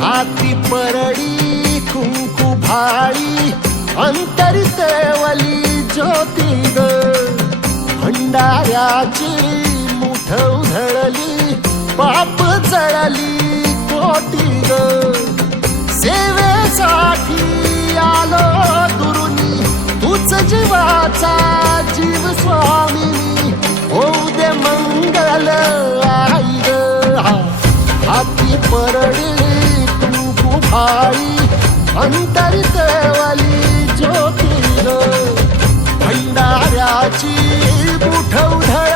हाती परडी कुंकू भाळी अंतरितेवली ज्योती ग भंडाऱ्याची मुठ उधळली पाप जळली कोटी ग सेवेसाठी आलो दुरुनी तूच जीवाचा जीव स्वामिनी होऊ दे मंगल आई ग हाती परडी कुंकू भाळी अंतरितेवली ज्योती ग भंडाऱ्याची मुठ उधळली